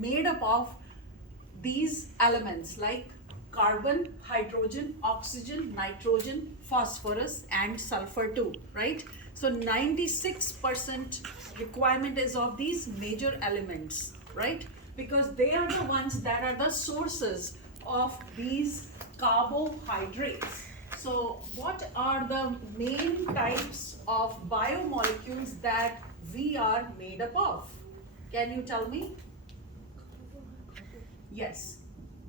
made up of these elements like carbon, hydrogen, oxygen, nitrogen, phosphorus, and sulfur too, right? So 96% requirement is of these major elements, right? Because they are the ones that are the sources of these carbohydrates. So what are the main types of biomolecules that we are made up of? Can you tell me? Yes,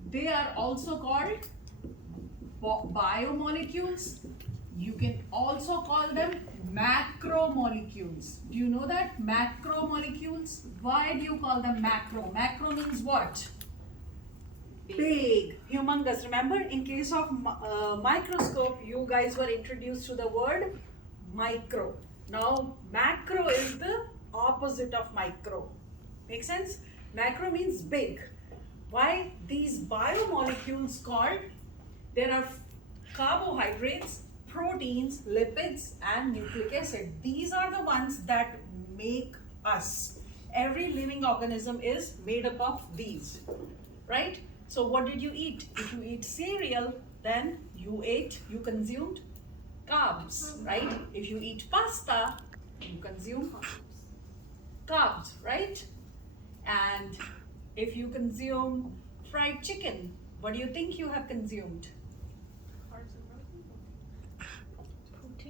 they are also called biomolecules. You can also call them macromolecules. Do you know that? Macromolecules. Why do you call them macro? Macro means what? Big, humongous. Remember, in case of microscope, you guys were introduced to the word micro. Now, macro is the opposite of micro. Make sense? Macro means big. Why these biomolecules called? There are carbohydrates, proteins, lipids, and nucleic acid. These are the ones that make us. Every living organism is made up of these, right? So what did you eat? If you eat cereal, then you consumed carbs, right? If you eat pasta, you consume carbs, right? And if you consume fried chicken, what do you think you have consumed?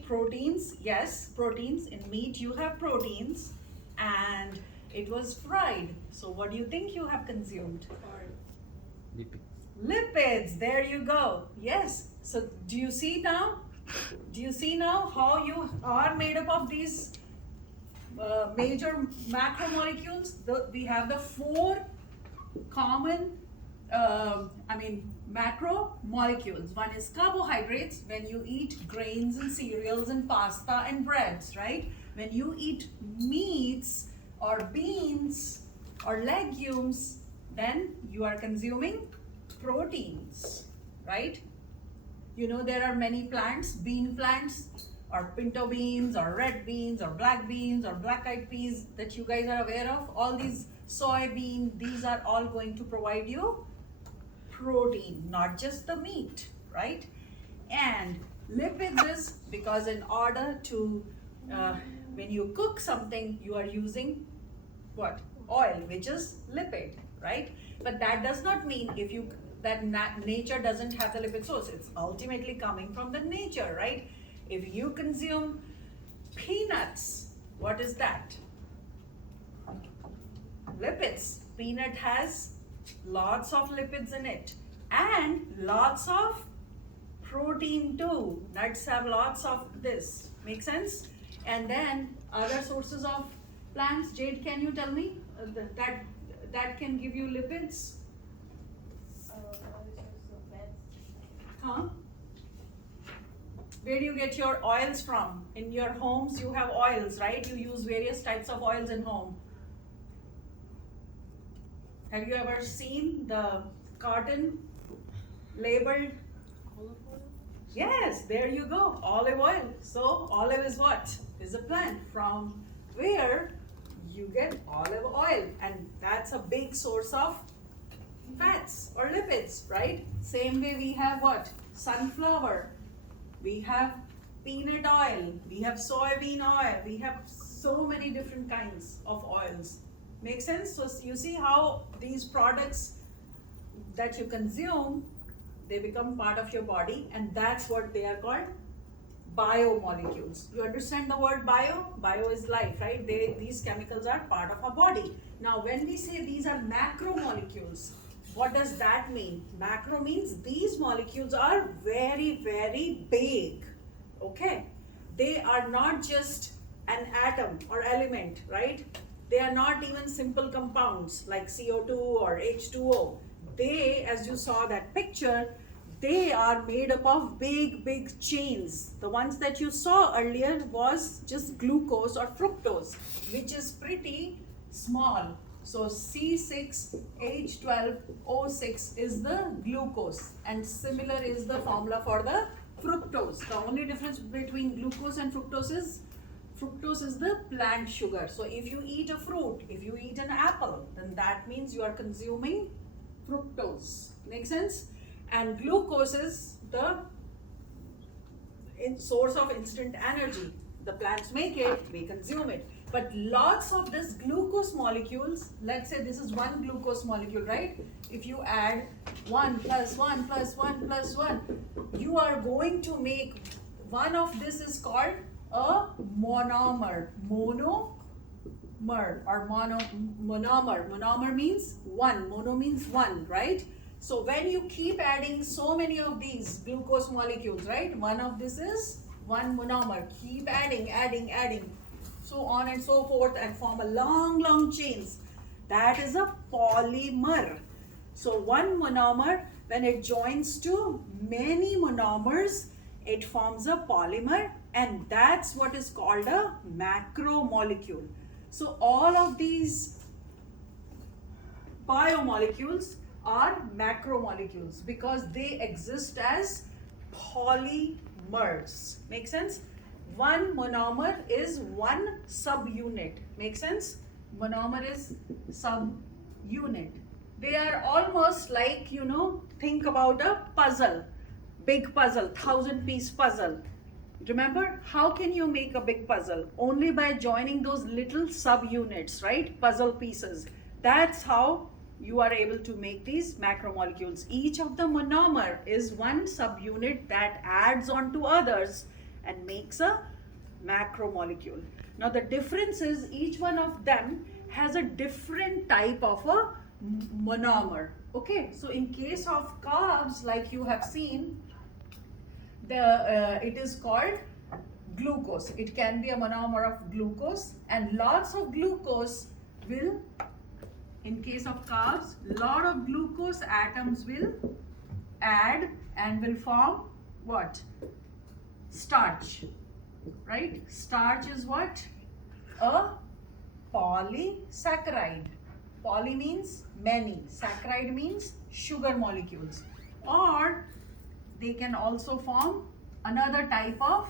Proteins, yes, proteins. In meat you have proteins, and it was fried. So what do you think you have consumed? Lipids, there you go. Yes. So do you see now? Do you see now how you are made up of these major macromolecules? We have the four common, macromolecules. One is carbohydrates, when you eat grains and cereals and pasta and breads, right? When you eat meats or beans or legumes, then you are consuming proteins, right? You know, there are many plants, bean plants, or pinto beans, or red beans, or black beans, or black-eyed peas that you guys are aware of. All these soybean, these are all going to provide you protein, not just the meat, right? And lipids is because in order to, when you cook something, you are using what? Oil, which is lipid, right? But that does not mean that nature doesn't have the lipid source. It's ultimately coming from the nature, right? If you consume peanuts, what is that? Lipids. Peanut has lots of lipids in it and lots of protein too. Nuts have lots of this. Make sense? And then other sources of plants. Jade, can you tell me that can give you lipids? Huh? Where do you get your oils from? In your homes you have oils, right? You use various types of oils in home. Have you ever seen the carton labeled? Olive oil? Yes, there you go, olive oil. So olive is what? Is a plant from where you get olive oil, and that's a big source of fats or lipids, right? Same way we have what? Sunflower. We have peanut oil. We have soybean oil. We have so many different kinds of oils. Make sense? So you see how these products that you consume, they become part of your body, and that's what they are called, biomolecules. You understand the word bio? Bio is life, right? These chemicals are part of our body. Now when we say these are macromolecules, what does that mean? Macro means these molecules are very, very big. Okay? They are not just an atom or element, right? They are not even simple compounds like CO2 or H2O. They, as you saw that picture, they are made up of big, big chains. The ones that you saw earlier was just glucose or fructose, which is pretty small. So C6H12O6 is the glucose, and similar is the formula for the fructose. The only difference between glucose and fructose is Fructose is the plant sugar. So if you eat a fruit, if you eat an apple, then that means you are consuming fructose. Make sense? And glucose is the source of instant energy. The plants make it, we consume it. But lots of this glucose molecules, let's say this is one glucose molecule, right? If you add 1 plus 1 plus 1 plus 1, you are going to make, one of this is called a monomer. Monomer or monomer. Monomer means one. Mono means one, right? So when you keep adding so many of these glucose molecules, right? One of this is one monomer. Keep adding, so on and so forth, and form a long chains. That is a polymer. So one monomer, when it joins to many monomers, it forms a polymer, and that's what is called a macromolecule. So all of these biomolecules are macromolecules because they exist as polymers. Make sense? One monomer is one subunit. Make sense? Monomer is subunit. They are almost like, think about a puzzle. Big puzzle, 1,000-piece puzzle. Remember, how can you make a big puzzle? Only by joining those little subunits, right? Puzzle pieces. That's how you are able to make these macromolecules. Each of the monomer is one subunit that adds on to others and makes a macromolecule. Now the difference is each one of them has a different type of a monomer. Okay, so in case of carbs, like you have seen, it is called glucose. It can be a monomer of glucose, and lots of glucose will, in case of carbs, lot of glucose atoms will add and will form what? Starch, right? Starch is what? A polysaccharide. Poly means many, saccharide means sugar molecules. Or they can also form another type of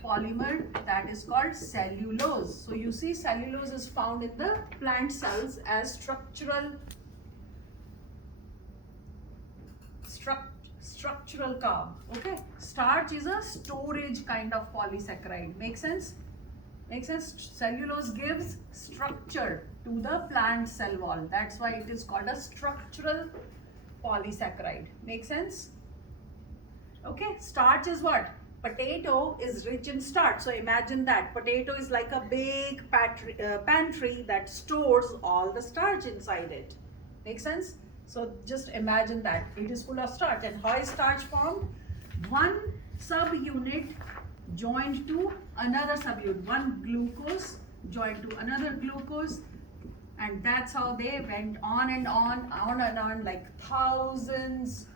polymer that is called cellulose. So you see, cellulose is found in the plant cells as structural carb. Okay, starch is a storage kind of polysaccharide. Make sense? Make sense? Cellulose gives structure to the plant cell wall. That's why it is called a structural polysaccharide. Make sense? Okay, starch is what? Potato is rich in starch. So imagine that. Potato is like a big pantry that stores all the starch inside it. Make sense? So just imagine that. It is full of starch. And how is starch formed? One subunit joined to another subunit. One glucose joined to another glucose. And that's how they went on and on, like thousands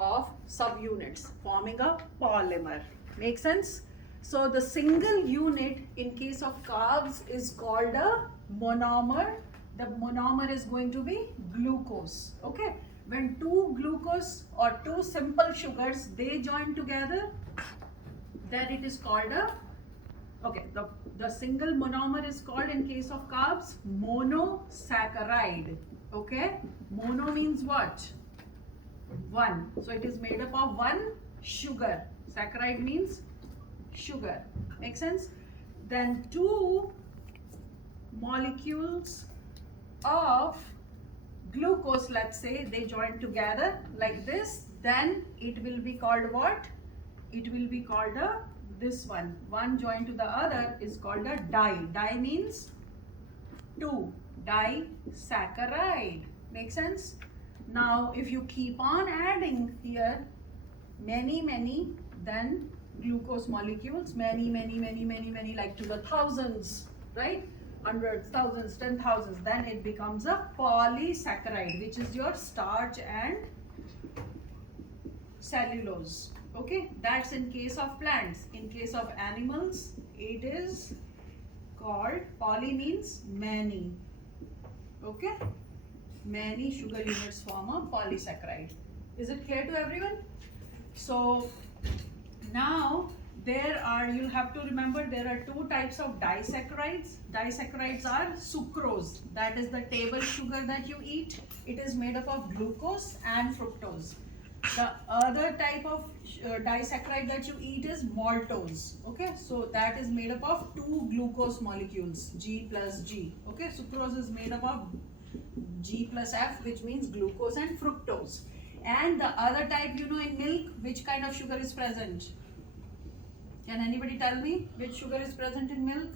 of subunits forming a polymer. Make sense? So the single unit in case of carbs is called a monomer. The monomer is going to be glucose. Okay, when two glucose or two simple sugars, they join together, then it is called a, okay, the single monomer is called in case of carbs monosaccharide. Okay, mono means what? One. So it is made up of one sugar. Saccharide means sugar. Make sense? Then two molecules of glucose, let's say, they join together like this, then it will be called what? It will be called a, this one. One joined to the other is called a di. Di means two. Disaccharide. Make sense? Now, if you keep on adding here many, then glucose molecules, many, like to the thousands, right? Hundreds, thousands, 10,000s, then it becomes a polysaccharide, which is your starch and cellulose. Okay, that's in case of plants. In case of animals, it is called, poly means many. Okay, many sugar units form a polysaccharide. Is it clear to everyone? So now you'll have to remember there are two types of disaccharides. Disaccharides are sucrose, that is the table sugar that you eat. It is made up of glucose and fructose. The other type of disaccharide that you eat is maltose. Okay, so that is made up of two glucose molecules, G plus G. Okay, sucrose is made up of G plus F, which means glucose and fructose. And the other type, you know, in milk, which kind of sugar is present? Can anybody tell me which sugar is present in milk?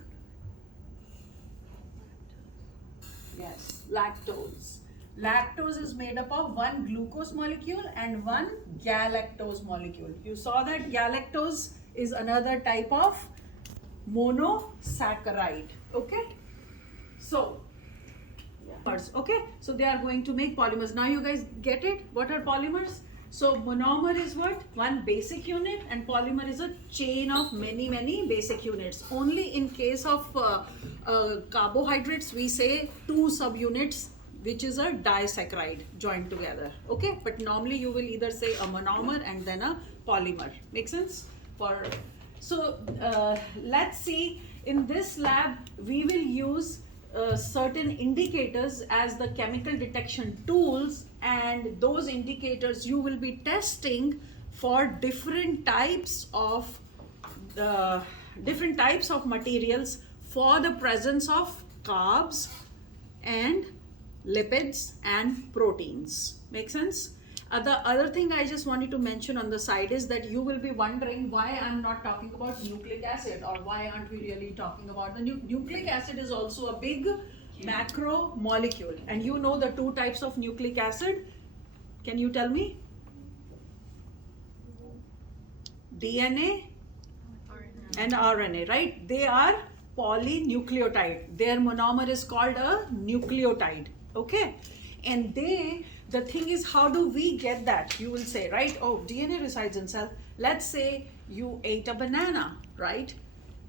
Yes, lactose. Lactose is made up of one glucose molecule and one galactose molecule. You saw that galactose is another type of monosaccharide. Okay, so okay, so they are going to make polymers. Now you guys get it? What are polymers? So monomer is what? One basic unit, and polymer is a chain of many basic units. Only in case of carbohydrates we say two subunits, which is a disaccharide joined together. Okay, but normally you will either say a monomer and then a polymer. Make sense? So let's see, in this lab we will use certain indicators as the chemical detection tools, and those indicators you will be testing for different types of materials for the presence of carbs and lipids and proteins. Make sense? The other thing I just wanted to mention on the side is that you will be wondering why I'm not talking about nucleic acid, or why aren't we really talking about the nucleic acid is also a big macro molecule, and you know the two types of nucleic acid. Can you tell me? DNA and RNA, right? They are polynucleotide. Their monomer is called a nucleotide. Okay, and the thing is, how do we get that? You will say, right, oh, DNA resides in cell. Let's say you ate a banana, right?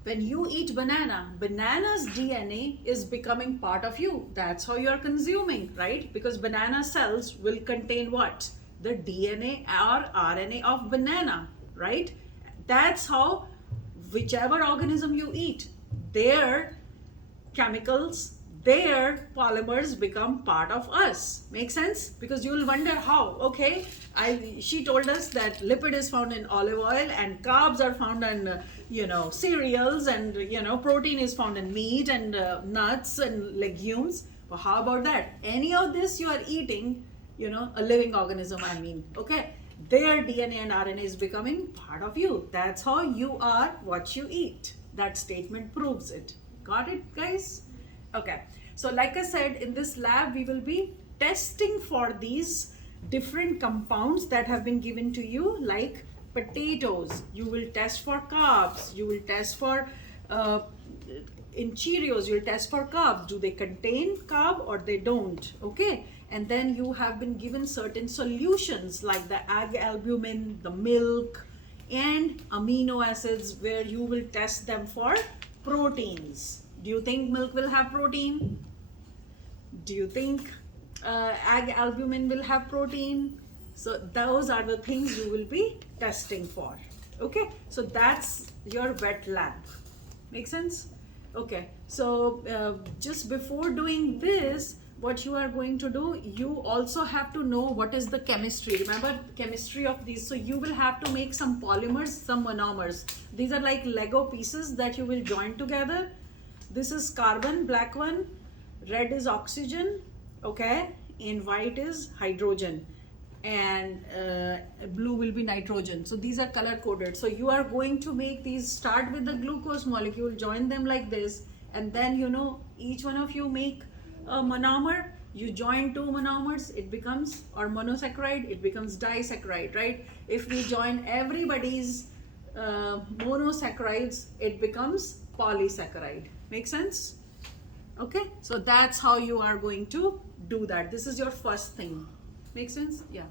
When you eat banana's DNA is becoming part of you. That's how you're consuming, right? Because banana cells will contain what? The DNA or RNA of banana, right? That's how whichever organism you eat, their chemicals, their polymers become part of us. Make sense? Because you will wonder how. Okay, she told us that lipid is found in olive oil and carbs are found in cereals, and protein is found in meat and nuts and legumes. But how about that? Any of this you are eating, a living organism, I mean, okay, their DNA and RNA is becoming part of you. That's how you are what you eat. That statement proves it. Got it, guys? Okay, so like I said, in this lab we will be testing for these different compounds that have been given to you. Like potatoes, you will test for carbs. You will test for in Cheerios, you'll test for carbs. Do they contain carb or they don't? Okay, and then you have been given certain solutions like the ag albumin, the milk, and amino acids, where you will test them for proteins. Do you think milk will have protein? Do you think ag albumin will have protein? So those are the things you will be testing for. Okay, so that's your wet lab. Make sense? Okay, so just before doing this, what you are going to do, you also have to know what is the chemistry. Remember chemistry of these. So you will have to make some polymers, some monomers. These are like Lego pieces that you will join together. This is carbon, black one, red is oxygen, okay, and white is hydrogen, and blue will be nitrogen. So these are color coded. So you are going to make these, start with the glucose molecule, join them like this, and then each one of you make a monomer. You join two monomers, it becomes, or monosaccharide, it becomes disaccharide, right? If we join everybody's monosaccharides, it becomes polysaccharide. Make sense? Okay, so that's how you are going to do that. This is your first thing. Make sense? Yeah.